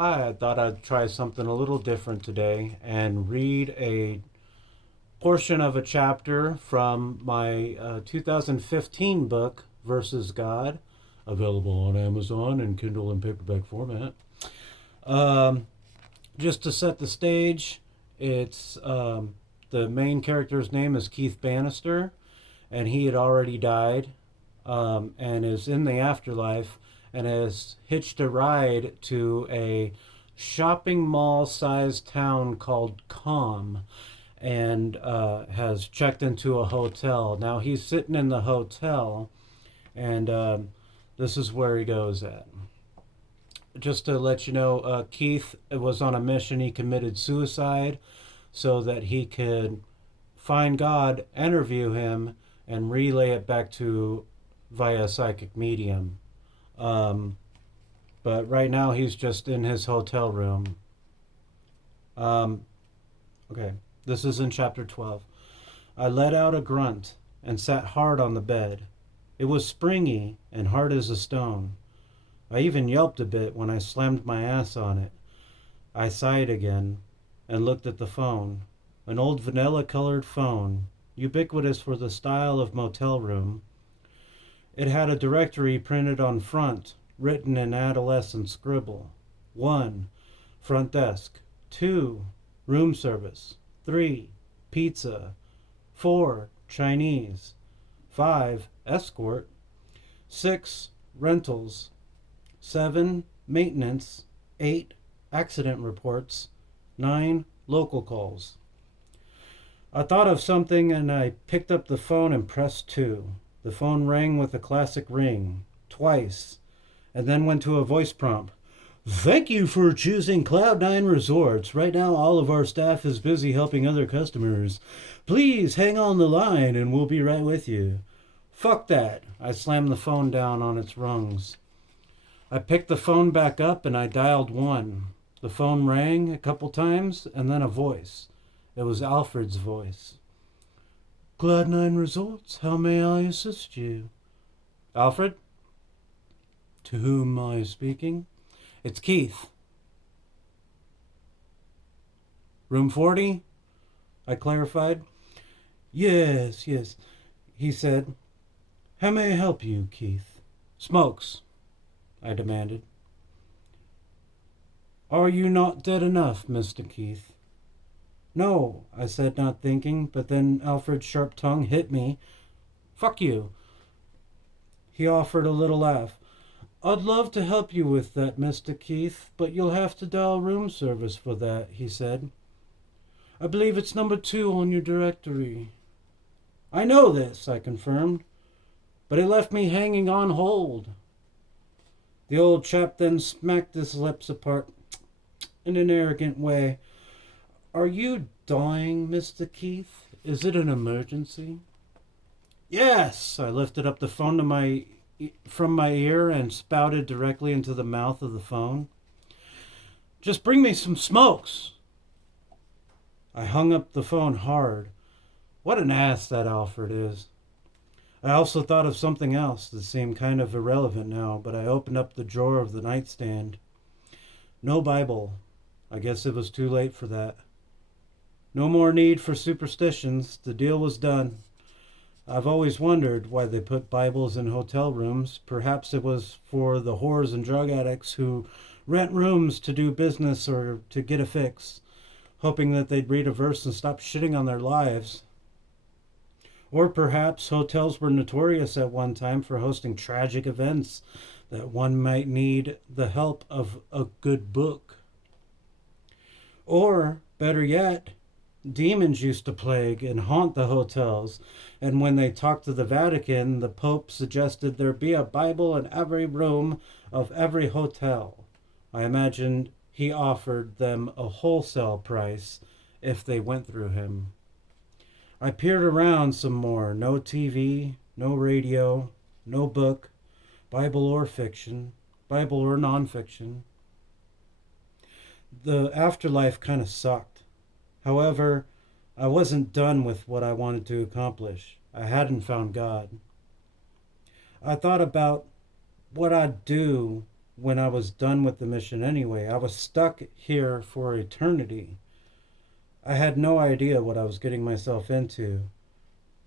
Hi, I thought I'd try something a little different today and read a portion of a chapter from my 2015 book, Versus God, available on Amazon in Kindle and paperback format. Um, just to set the stage, it's the main character's name is Keith Bannister, and he had already died and is in the afterlife and has hitched a ride to a shopping mall sized town called Calm and has checked into a hotel. Now he's sitting in the hotel, and this is where he goes at. Just to let you know, Keith was on a mission. He committed suicide so that he could find God, interview him, and relay it back to via psychic medium. Um, but right now he's just in his hotel room. Um, okay, this is in chapter 12. I let out a grunt and sat hard on the bed. It was springy and hard as a stone. I even yelped a bit when I slammed my ass on it. I sighed again and looked at the phone. An old vanilla-colored phone, ubiquitous for the style of motel room. It had a directory printed on front, written in adolescent scribble. 1. Front desk. 2. Room service. 3. Pizza. 4. Chinese. 5. Escort. 6. Rentals. 7. Maintenance. 8. Accident reports. 9. Local calls. I thought of something and I picked up the phone and pressed 2. The phone rang with a classic ring, twice, and then went to a voice prompt. Thank you for choosing Cloud9 Resorts. Right now, all of our staff is busy helping other customers. Please hang on the line and we'll be right with you. Fuck that. I slammed the phone down on its rungs. I picked the phone back up and I dialed 1. The phone rang a couple times and then a voice. It was Alfred's voice. Cloud9 Resorts, how may I assist you? Alfred? To whom am I speaking? It's Keith. Room 40? I clarified. Yes. He said. How may I help you, Keith? Smokes, I demanded. Are you not dead enough, Mr. Keith? No, I said, not thinking, but then Alfred's sharp tongue hit me. Fuck you. He offered a little laugh. I'd love to help you with that, Mr. Keith, but you'll have to dial room service for that, he said. I believe it's number 2 on your directory. I know this, I confirmed, but it left me hanging on hold. The old chap then smacked his lips apart in an arrogant way. Are you dying, Mr. Keith? Is it an emergency? Yes! I lifted up the phone from my ear and spouted directly into the mouth of the phone. Just bring me some smokes. I hung up the phone hard. What an ass that Alfred is. I also thought of something else that seemed kind of irrelevant now, but I opened up the drawer of the nightstand. No Bible. I guess it was too late for that. No more need for superstitions. The deal was done. I've always wondered why they put Bibles in hotel rooms. Perhaps it was for the whores and drug addicts who rent rooms to do business or to get a fix, hoping that they'd read a verse and stop shitting on their lives. Or perhaps hotels were notorious at one time for hosting tragic events that one might need the help of a good book. Or, better yet, demons used to plague and haunt the hotels, and when they talked to the Vatican, the Pope suggested there be a Bible in every room of every hotel. I imagined he offered them a wholesale price if they went through him. I peered around some more. No TV, no radio, no book, Bible or fiction, Bible or nonfiction. The afterlife kind of sucked. However, I wasn't done with what I wanted to accomplish. I hadn't found God. I thought about what I'd do when I was done with the mission anyway. I was stuck here for eternity. I had no idea what I was getting myself into.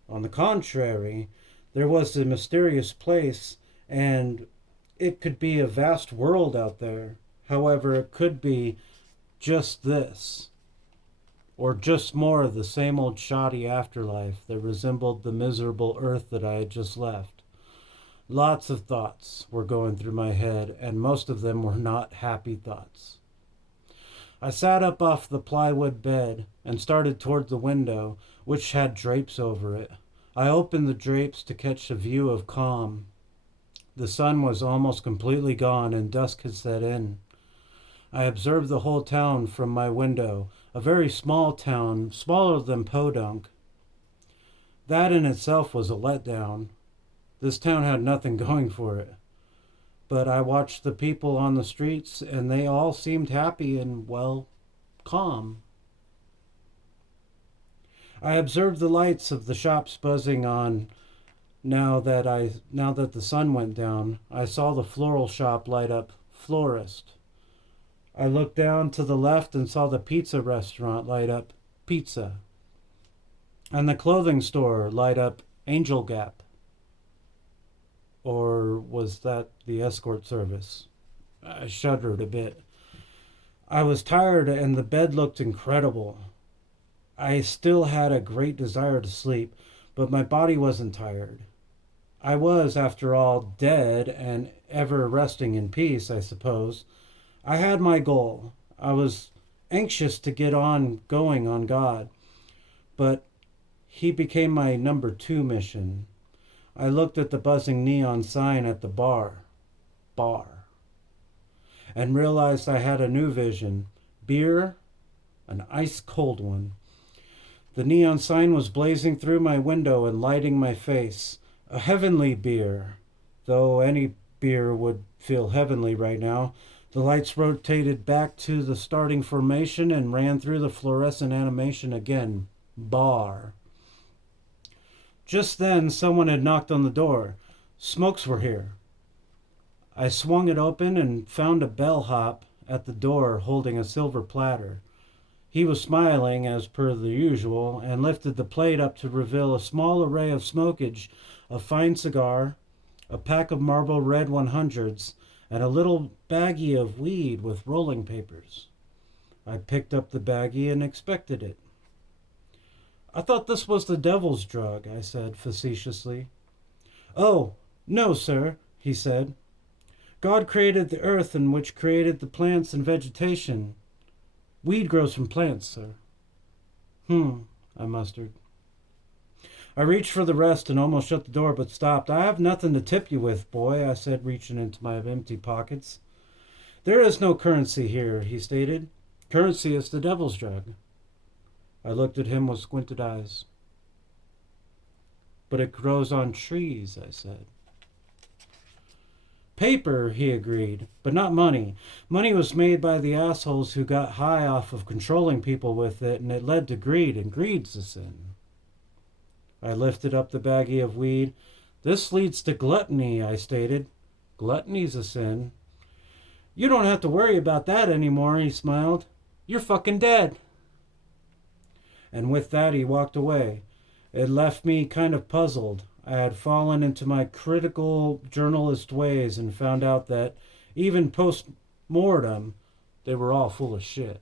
On the contrary, there was a mysterious place, and it could be a vast world out there. However, it could be just this, or just more of the same old shoddy afterlife that resembled the miserable earth that I had just left. Lots of thoughts were going through my head, and most of them were not happy thoughts. I sat up off the plywood bed and started toward the window, which had drapes over it. I opened the drapes to catch a view of calm. The sun was almost completely gone and dusk had set in. I observed the whole town from my window, a very small town, smaller than Podunk. That in itself was a letdown. This town had nothing going for it. But I watched the people on the streets, and they all seemed happy and, well, calm. I observed the lights of the shops buzzing on. Now that the sun went down, I saw the floral shop light up florist. I looked down to the left and saw the pizza restaurant light up pizza, and the clothing store light up Angel Gap. Or was that the escort service? I shuddered a bit. I was tired and the bed looked incredible. I still had a great desire to sleep, but my body wasn't tired. I was, after all, dead and ever resting in peace, I suppose. I had my goal. I was anxious to get on going on God, but he became my number 2 mission. I looked at the buzzing neon sign at the bar, and realized I had a new vision. Beer, an ice cold one. The neon sign was blazing through my window and lighting my face. A heavenly beer, though any beer would feel heavenly right now. The lights rotated back to the starting formation and ran through the fluorescent animation again. Bar. Just then, someone had knocked on the door. Smokes were here. I swung it open and found a bellhop at the door holding a silver platter. He was smiling, as per the usual, and lifted the plate up to reveal a small array of smokage, a fine cigar, a pack of Marlboro Red 100s, and a little baggie of weed with rolling papers. I picked up the baggie and inspected it. "I thought this was the devil's drug," I said facetiously. "Oh, no, sir," he said. "God created the earth, in which created the plants and vegetation. Weed grows from plants, sir." I mustered. I reached for the rest and almost shut the door, but stopped. "I have nothing to tip you with, boy," I said, reaching into my empty pockets. "There is no currency here," he stated. "Currency is the devil's drug." I looked at him with squinted eyes. "But it grows on trees," I said. "Paper," he agreed, "but not money. Money was made by the assholes who got high off of controlling people with it, and it led to greed, and greed's a sin." I lifted up the baggie of weed. "This leads to gluttony," I stated. "Gluttony's a sin." "You don't have to worry about that anymore," he smiled. "You're fucking dead." And with that, he walked away. It left me kind of puzzled. I had fallen into my critical journalist ways and found out that even post-mortem, they were all full of shit.